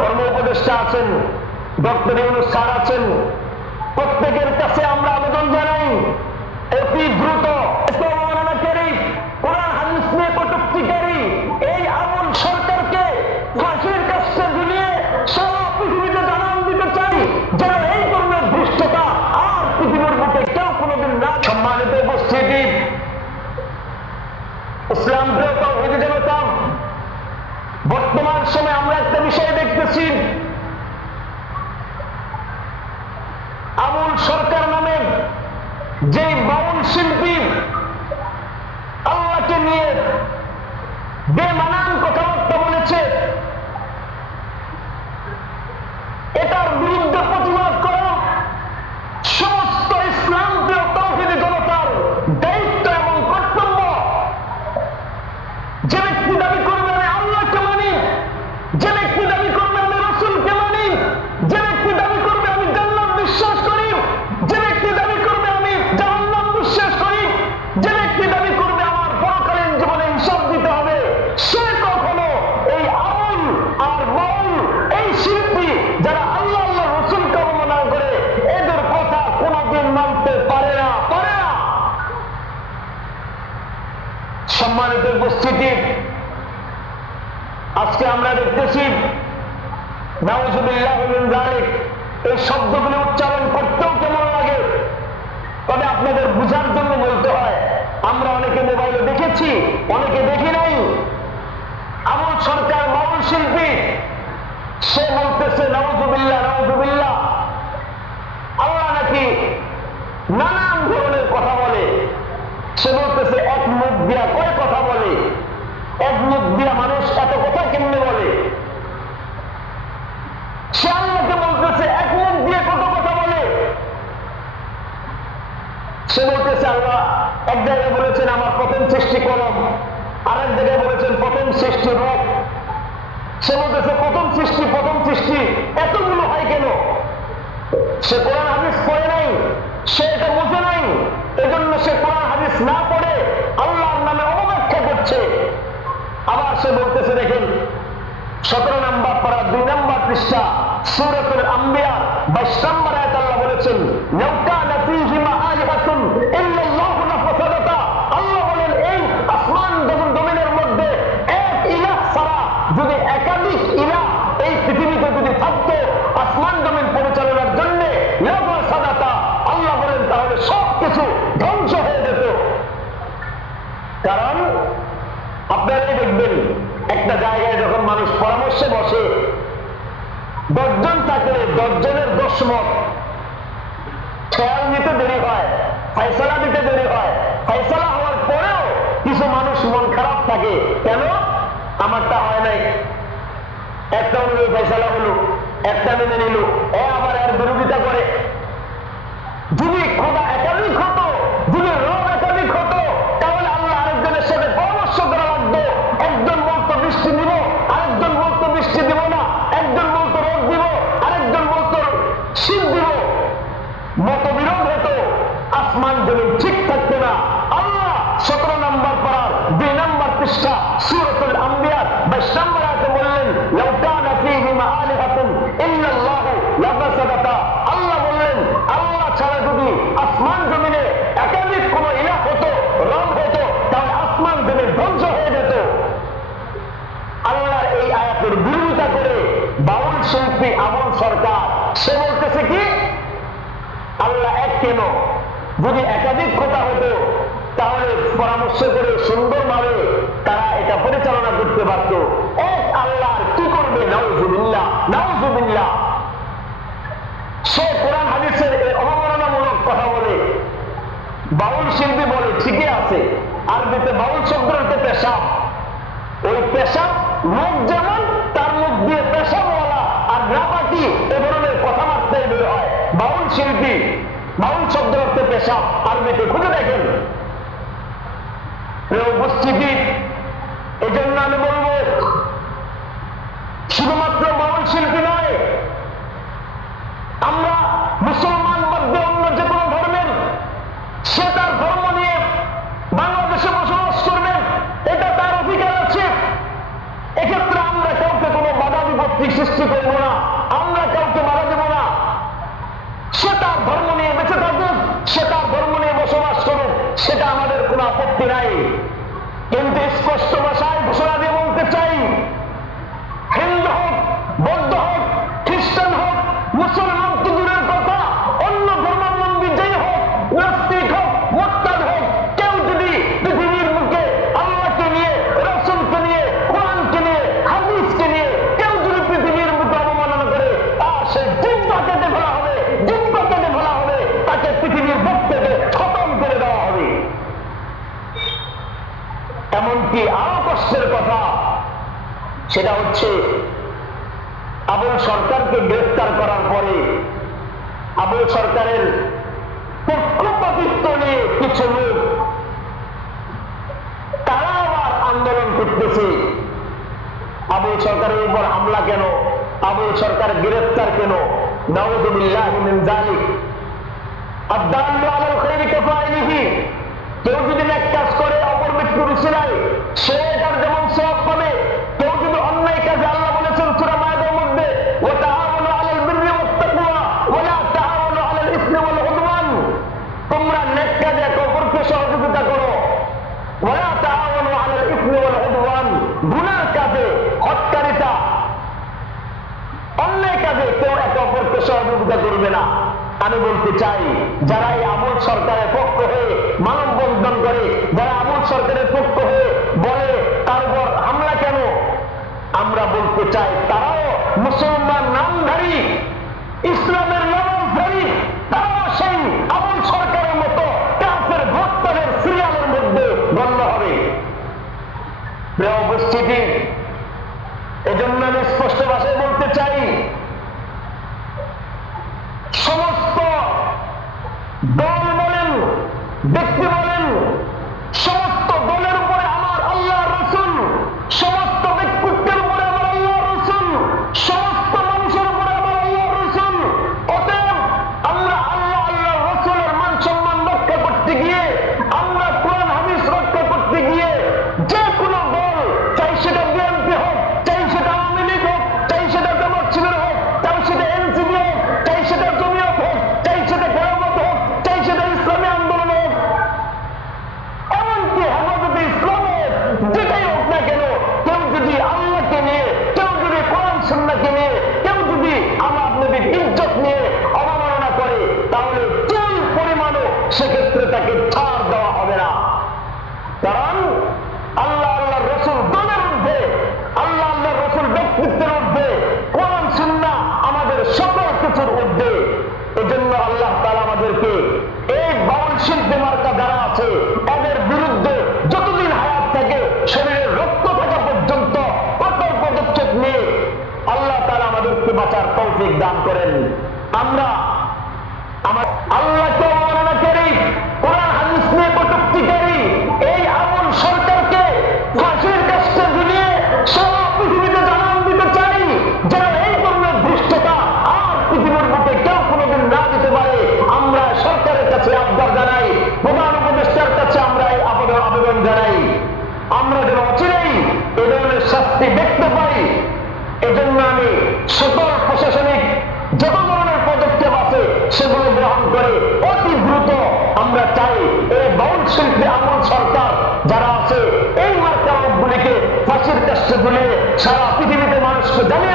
ধর্ম উপদেষ্টা আছেন, ডক্টর ইউনূস স্যার আছেন, প্রত্যেকের কাছে আমরা আবেদন জানাই অতি দ্রুত অবমাননাকারী, কোরআন হাদিস নিয়ে কটূক্তিকারী এই আমল সরকারকে ফাঁসির কাছে ঝুলিয়ে সারা পৃথিবীতে জানান দিতে চাই যেন এই ধরনের ধৃষ্টতা আর পৃথিবীর মধ্যে কেউ কোনোদিন না। সম্মানিত উপস্থিতি, ইসলাম প্রিয় তাওহীদি জনতা, বর্তমান সময়ে আমরা একটা বিষয় দেখতেছি, আবুল সরকার নামে যে বাউল শিল্পী আল্লাহকে নিয়ে বেমানান কথাবার্তা বলেছে, এটার বিরুদ্ধে প্রতিবাদ করা সমস্ত ইসলাম প্রিয় তাওহীদি জনতার দায়িত্ব এবং কর্তব্য। যে ব্যক্তি দাবি করবে আমি আল্লাহকে মানি, যে ব্যক্তি দাবি করবে আমি রাসূলকে মানি, যে ব্যক্তি দাবি করবে আমি জান্নাত বিশ্বাস করি, যে ব্যক্তি দাবি করবে আমি জাহান্নাম বিশ্বাস করি, যে ব্যক্তি দাবি করবে আমার পরকালীন জীবনে হিসাব দিতে হবে, সে কখনো এই আমল আর বাউল এই শিল্পী যারা আল্লাহ আল্লাহ রাসূলকে অবমাননা করে এদের কথা কোনোদিন মানতে পারে না। সম্মানিত উপস্থিতি, আজকে আমরা দেখতেছি নাউযুবিল্লাহি মিন যালিক, এই শব্দগুলো উচ্চারণ করতেও কেমন লাগে, তবে আপনাদের বুঝার জন্য বলতে হয়। আমরা অনেকে মোবাইলে দেখেছি, অনেকে দেখি নাই। আবুল সরকার বাউল শিল্পী, সে বলতেছে নাউযুবিল্লাহ নাউযুবিল্লাহ, আল্লাহ নাকি নানান ধরনের কথা বলে। সে বলতেছে এক মুখ দিয়া কয় কথা বলে, এক মুখ দিয়া মানুষ এত কথা কেমনে বলে। সে আল্লাহকে বলতেছে এক মুখ দিয়ে কত কথা বলে। সে বলতেছে আল্লাহ এক জায়গায় বলেছেন আমার প্রথম সৃষ্টি কলম, আর এক জায়গায় বলেছেন প্রথম সৃষ্টি রূপ। সে বলতেছে প্রথম সৃষ্টি এতগুলো হয় কেন? সে কোরআন হাদিস পড়ে নাই, সে এটা বুঝে নাই, এজন্য সে কোরআন হাদিস না পড়ে আল্লাহর নামে অবব্যাখ্যা করছে। আবার সে বলতেছে দেখেন 17 নম্বর পারা 2 নম্বর পৃষ্ঠা সূরাতুল আম্বিয়া 22 নম্বর আয়াত আল্লাহ বলেছেন লাউ কানা ফীহিমা আলিহাতুন ইল্লাল্লাহু লাফাসাদাতা। আল্লাহ বলেন এই আসমান জমিনের মধ্যে এক ইলাহ ছাড়া যদি একাধিক ইলাহ এই পৃথিবীতে যদি থাকতো আসমান জমিন পরিচালনার জন্য লাফাসাদাতা, আল্লাহ বলেন তাহলে সবকিছু ধ্বংস হয়ে যেত। কারণ আপনারাই দেখবেন একটা জায়গায় যখন মানুষ পরামর্শে বসে 10 জন থাকলে 10 জনের 10 মত, খেয়াল নিতে দেরি হয়, ফয়সালা দিতে দেরি হয়। ফয়সালা হওয়ার পরেও কিছু মানুষ মন খারাপ থাকে, কেন আমারটা হয় নাই। একটা অনুযায়ী ফয়সালা হলো, একটা মেনে নিল, এ আবার এর বিরোধিতা করে। যদি খোদা একাধিক হতো, যদি রব একাধিক হতো, তাহলে আল্লাহ আরেকজনের সাথে পরামর্শ করা লাগতো। একজন বলতো বৃষ্টি দিব, আরেকজন বলতো বৃষ্টি দিব না, একজন বলতো রোদ দিব, আরেকজন বলতো শীত দিব। মতবিরোধ হতো, আসমান জমিন ঠিক থাকতো না। আল্লাহ 17 নম্বর পারার 2 নম্বর পৃষ্ঠা সূরাতুল আম্বিয়া 22 নম্বর আয়াতে বললেন লাউ কানা ফীহিমা আলিহাতুন ইল্লাল্লাহু লাফাসাদাতা। আল্লাহ বললেন আল্লাহ ছাড়া যদি আসমান জমিনে একাধিক কোন ইলাহ হতো, রব হতো, তাহলে আসমান জমিন ধ্বংস হয়ে যেত। আল্লাহর এই আয়াতের বিরোধিতা করে বাউল শিল্পী আবুল সরকার সে বলতেছে কি আল্লাহ এক কেন? যদি একাধিক কথা হতো তাহলে পরামর্শ করে সুন্দরভাবে তারা এটা পরিচালনা করতে পারত। এক আল্লাহর কি করবে? নাউযুবিল্লাহ নাউযুবিল্লাহ। সে কোরআন হাদিসের অবমাননামূলক কথা বলে, বাউল শিল্পী বলে ঠিকই আছে, আরবিতে বাউল শব্দ হচ্ছে পেশাব। ওই পেশাব মুখ যেমন, তার মুখ দিয়ে পেশাবওয়ালা আর গ্রামাটি এ ধরনের কথাবার্তাই বের হয়। বাউল শিল্পী, বাউল শব্দ হচ্ছে পেশাব, আরবিতে খুঁজে দেখেন। উপস্থিতি, এই জন্য আমি বলবো শুধুমাত্র বাউল শিল্পী নয়, আমরা মুসলমান মধ্যে অন্য যে কোনো ধর্মের সে তার ধর্ম নিয়ে বাংলাদেশে বসবাস করবেন, এটা তার অধিকার আছে। এক্ষেত্রে আমরা কাউকে কোনো বাধা বিপত্তি পৈতৃক সৃষ্টি করবো না, আমরা কাউকে মারা দেব না, সে তার ধর্ম নিয়ে বেঁচে থাকুক, সে তার ধর্ম নিয়ে বসবাস করুক, সেটা আমাদের কোনো আপত্তি নাই। কিন্তু স্পষ্ট ভাষায় ঘোষণা দিয়ে বলতে চাই, হিন্দু হোক, বৌদ্ধ হোক, খ্রিস্টান হোক, মুসলমান তো দূরের কথা, অন্য ধর্মাবলম্বী যেই হোক, নাস্তিক হোক, মোরতাদ হোক, কেউ যদি পৃথিবীর মুখে আল্লাহকে নিয়ে, রাসূলকে নিয়ে, কোরআনকে নিয়ে, হাদিসকে নিয়ে কেউ যদি পৃথিবীর মুখে অবমাননা করে, তা সে জিহ্বা কেটে ফেলা হবে, জিহ্বা কেটে ফেলা হবে, তাকে পৃথিবীর বুক থেকে খতম করে দেওয়া হবে। এমনকি আরো কষ্টের কথা, সেটা হচ্ছে আবুল সরকারকে গ্রেফতার করার পরে আবুল সরকারের পক্ষপাতিত্ব নিয়ে কিছু লোক তারা আবার আন্দোলন করতেছে, আবুল সরকারের উপর হামলা কেন, আবুল সরকার গ্রেফতার কেন? নাউযুবিল্লাহি মিন যালিক। আদ-দাল্লু আলাল খায়রি কাফাইলিহি, কেউ যদি নেক কাজ করে অপর ব্যক্তির উসিলায় সে তার যেমন সওয়াব পাবে, কেউ যদি অন্যায় কাজে, আল্লাহ বলেছেন সূরা মায়েদার মধ্যে, ওয়া তাআওয়ানু আলাল বিররি ওয়াত তাকওয়া ওয়া লা তাআওয়ানু আলাল ইসমি ওয়াল উদওয়ান, তোমরা নেক কাজে একে অপরকে সহযোগিতা করো, ওয়া লা তাআওয়ানু আলাল ইসমি ওয়াল উদওয়ান, গুনাহ কাজে, হত্যাকারিতা, অন্যায় কাজে কেউ একে অপরকে সহযোগিতা করবে না। আমি বলতে চাই, যারা এই আবুল সরকারের পক্ষ হয়ে মানববন্ধন করে, যারা আবুল সরকারের পক্ষ হয়ে বলে তার উপর হামলা কেন, আমরা বলতে চাই তারাও মুসলমান নামধারী, ইসলামের নামধারী, তারাও সেই আবুল সরকারের মতো কাফের ভোক্তাদের সিরিয়ালের মধ্যে গণ্য হবে। প্রিয় উপস্থিতি, এজন্য আমি স্পষ্ট ভাষায় বলতে চাই, সমস্ত দল বলেন, ব্যক্তি বলেন, সমস্ত দলের উপরে আমার আল্লাহ রসুল, সমস্ত ব্যক্তিত্বের উপরে আমার আল্লাহ রসুল, সমস্ত মানুষের উপরে আমার আল্লাহ রসুল। অতএব আমরা আল্লাহ আল্লাহ রসুলের মান সম্মান রক্ষা করতে গিয়ে, আমরা কোরআন হাদিস রক্ষা করতে গিয়ে যে কোনো দল, চাই সেটা বিএনপি হোক, চাই সেটা আওয়ামী লীগ হোক, চাই সেটা জামাত শিবির হোক, চাই সেটা এনসিপি হোক, চাই সেটা জমিয়ত হোক, চাই সেটা খেলাফত হোক, চাই সেটা ইসলামী আন্দোলন হোক, এমনকি হেফাজতে ইসলাম হোক, যেটাই হোক না কেন, কেউ যদি আল্লাহকে নিয়ে, কেউ যদি কোরআন সুন্নাহকে নিয়ে, কেউ যদি আমার নবীর ইজ্জত নিয়ে অবমাননা করে, তাহলে চুল পরিমাণও সেক্ষেত্রে তাকে ছাড় দেওয়া হবে না। কারণ আল্লাহ আল্লাহ রসুল দলের ঊর্ধ্বে, আল্লাহ আল্লাহ রসুল ব্যক্তিত্বের ঊর্ধ্বে, কোরআন সুন্নাহ আমাদের সকল কিছুর ঊর্ধ্বে। এজন্য আল্লাহ তাআলা আমাদেরকে এই বাউল শিল্পী মার্কা যারা আছে, এদের বিরুদ্ধে যতদিন হায়াত থাকে, শরীরের রক্ত থাকা পর্যন্ত কঠোর পদক্ষেপ নিয়ে আল্লাহ তাআলা আমাদেরকে বাঁচার তৌফিক দান করেন। আমরা আমার আল্লাহকে অবমাননাকারী, কোরআন হাদিস নিয়ে কটূক্তিকারী এই আবুল সরকারকে ফাঁসির কাস্টে ঝুলিয়ে সারা পৃথিবীতে জানান দিতে চাই, যেন এই ধরনের ধৃষ্টতা আর পৃথিবীর বুকে কেউ কোনোদিন না দিতে পারে। আমরা সরকারের কাছে আবদার জানাই, প্রধান উপদেষ্টার কাছে আমরা এই আবেদন জানাই, আমরা যেন অচিরেই এ ধরনের শাস্তি দেখতে পাই। এজন্য আমি সকল প্রশাসনিক যত ধরনের পদক্ষেপ আছে সেগুলো গ্রহণ করে অতি দ্রুত আমরা চাই এই বাউল শিল্পী আবুল সরকার যারা আছে, এই মার্কা লোকগুলিকে ফাঁসির কাস্টে ঝুলিয়ে সারা পৃথিবীতে মানুষকে জানিয়ে